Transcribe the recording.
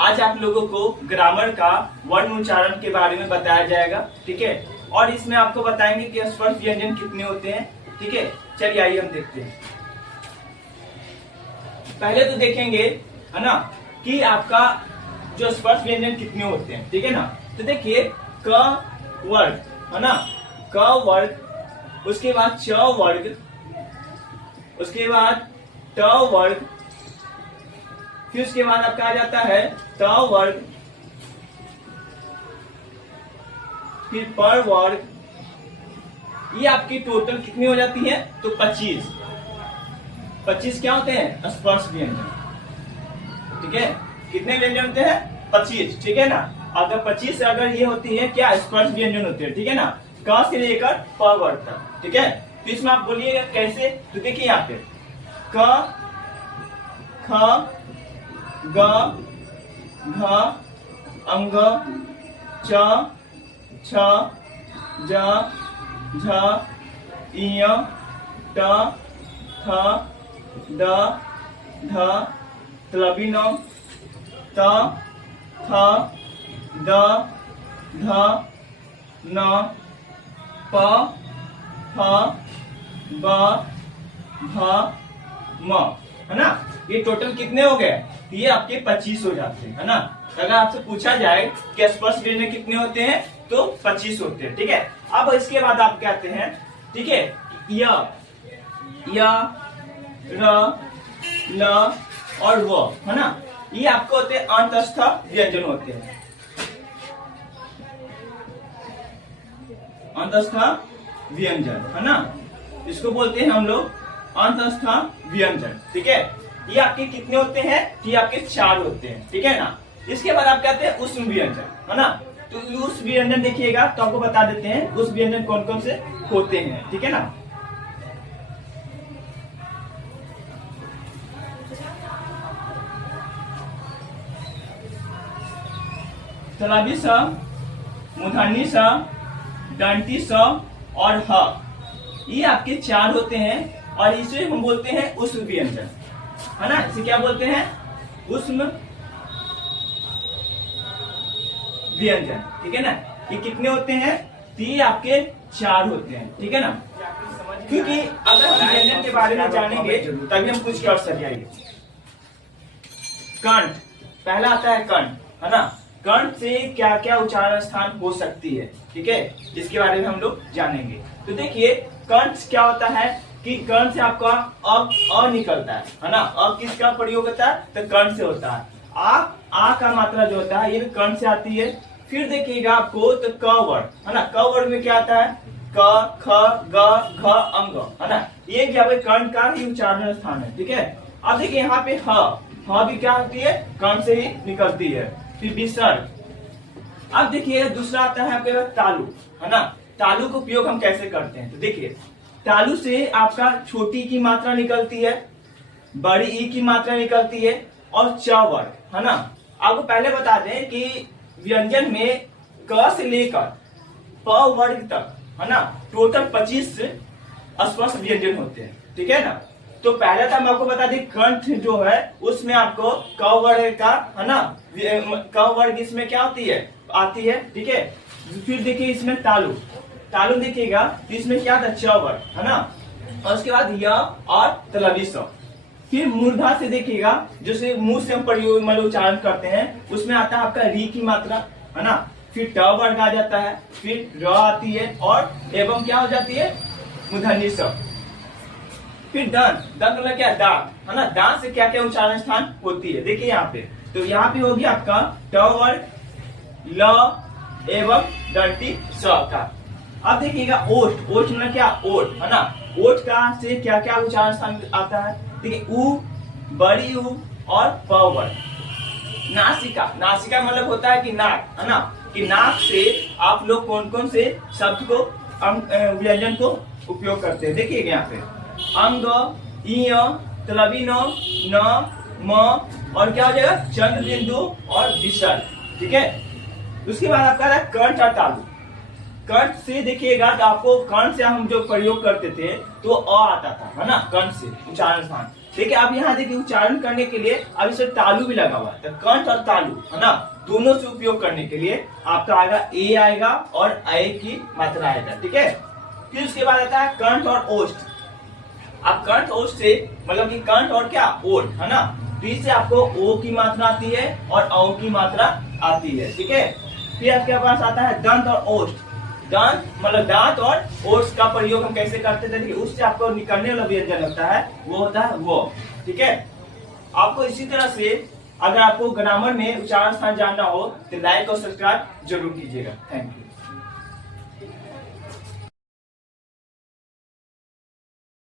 आज आप लोगों को ग्रामर का वर्ण उच्चारण के बारे में बताया जाएगा, ठीक है। और इसमें आपको बताएंगे कि स्पर्श व्यंजन कितने होते हैं, ठीक है। चलिए आइए हम देखते हैं। पहले तो देखेंगे है ना कि आपका जो स्पर्श व्यंजन कितने होते हैं, ठीक है ना। तो देखिए क वर्ग है ना, क वर्ग, उसके बाद च वर्ग, उसके बाद ट वर्ग, फिर उसके बाद आपका आ जाता है त वर्ग, फिर पर वर्ग। ये आपकी टोटल कितनी हो जाती है, तो 25 क्या होते हैं, स्पर्श व्यंजन, ठीक है। कितने व्यंजन होते हैं, 25, ठीक है ना। अगर 25 अगर ये होती है क्या, स्पर्श व्यंजन होते हैं, ठीक है ना, क से लेकर प वर्ग तक, ठीक है। तो इसमें आप बोलिएगा कैसे, तो देखिए यहाँ पे क, ख, ग, घ, अंग, च, छ, ज, झ, इय, ट, थ, द, ध, तलबीनो, त, थ, द, ध, न, प, फ, ब, भ, म, है ना। ये टोटल कितने हो गए, ये आपके 25 हो जाते हैं, है ना। अगर आपसे पूछा जाए कि स्पर्श व्यंजन कितने होते हैं, तो 25 होते हैं, ठीक है। अब इसके बाद आप कहते हैं, ठीक है, य, र, ल और व, है ना। ये आपको होते हैं अंतस्थ व्यंजन होते हैं, अंतस्थ व्यंजन, है ना। इसको बोलते हैं हम लोग अंतस्थ व्यंजन, ठीक है। ये आपके कितने होते हैं, ये आपके 4 होते हैं, ठीक है ना। इसके बाद आप कहते हैं उष्ण व्यंजन, है ना। तो उस व्यंजन देखिएगा तो आपको बता देते हैं उस व्यंजन कौन कौन से होते हैं, ठीक है ना। तलाबी स, मूर्धनी स, दंती स और ह, ये आपके 4 होते हैं और इसे हम बोलते हैं उष्ण व्यंजन, है ना। इसे क्या बोलते हैं, उष्ण व्यंजन, ठीक है ना। ये कितने होते हैं, ये आपके 4 होते हैं, ठीक है ना। क्योंकि अगर हम व्यंजन के बारे में जानेंगे तभी हम कुछ कर सकेंगे। कंठ, पहला आता है कंठ, है ना। कंठ से क्या क्या उच्चारण स्थान हो सकती है, ठीक है, जिसके बारे में हम लोग जानेंगे। तो देखिए कंठ क्या होता है कि कंठ से आपका अ निकलता है ना। अ किसका प्रयोग होता है, तो कंठ से होता है। आ का मात्रा जो होता है ये भी कंठ से आती है। फिर देखिएगा आपको तो क वर्ग, है ना। क वर्ग में क्या आता है, क, ख, ग, घ, अंग, है ना। ये क्या है, कंठ का ही उच्चारण स्थान है, ठीक है। अब देखिए यहाँ पे ह भी क्या होती है, कंठ से ही निकलती है। फिर विसर्ग। अब देखिए दूसरा आता है आपके तालु, है ना। तालु का उपयोग हम कैसे करते हैं, तो देखिए तालु से आपका छोटी की मात्रा निकलती है, बड़ी ई की मात्रा निकलती है और च वर्ग, है ना। आपको पहले बता दें कि व्यंजन में क से लेकर प वर्ग तक, है ना, टोटल 25 स्पर्श व्यंजन होते हैं, ठीक है ना। तो पहले तो हम आपको बता दें कंठ जो है उसमें आपको क वर्ग का, है ना, क वर्ग इसमें क्या होती है, आती है, ठीक है। फिर देखिए इसमें तालु, तालु देखिएगा तो इसमें क्या था, च वर्ग, है ना। और उसके बाद य और तलबी स। फिर मूर्धा से देखिएगा जो से मुंह से हम प्रयोग मतलब उच्चारण करते हैं, उसमें आता है आपका री की मात्रा, है ना। फिर ट वर्ग आ जाता है, फिर र आती है और एवं क्या हो जाती है, मूर्धनी स। फिर दंत, दंत मतलब क्या, दांत, है ना। दांत से क्या क्या उच्चारण स्थान होती है, देखिए यहाँ पे तो यहाँ पे होगी आपका ट वर्ग, ल एवं दंती स का। अब देखिएगा ओठ, ओठ मतलब क्या, ओठ, है ना। ओठ का से क्या क्या उच्चारण स्थान आता है, देखिए उ, बड़ी उ और प वर्ग। नासिका, नासिका मतलब होता है कि नाक, है ना, कि नाक से आप लोग कौन कौन से शब्द को व्यंजन को उपयोग करते हैं, देखिए यहाँ पे अंग, इय, तलबीनो, न, म और क्या हो जाएगा, चंद्र बिंदु और विसर्ग, ठीक है। उसके बाद आपका है कंठ और तालु। कंठ से देखिएगा तो आपको कंठ से हम जो प्रयोग करते थे तो अ आता था, है ना, कंठ से उच्चारण स्थान। देखिए अब यहाँ देखिए उच्चारण करने के लिए अब इसमें तालु भी लगा हुआ है, तो कंठ और तालु है ना, दोनों से उपयोग करने के लिए आपका आएगा ए आएगा और ए की मात्रा आएगा, ठीक है। फिर उसके बाद आता है कंठ और ओष्ठ। अब कंठ ओष्ठ से मतलब कि कंठ और क्या ओठ है ना, डी से आपको ओ की मात्रा आती है और औ की मात्रा आती है, ठीक है। फिर आपके पास आता है दंत और ओष्ठ। दंत मतलब दांत और ओष्ठ का प्रयोग हम कैसे करते थे, उससे आपको निकलने वाला व्यंजन होता है वो होता है वो, ठीक है। आपको इसी तरह से अगर आपको ग्रामर में उच्चारण स्थान जानना हो तो लाइक और सब्सक्राइब जरूर कीजिएगा। Thank you.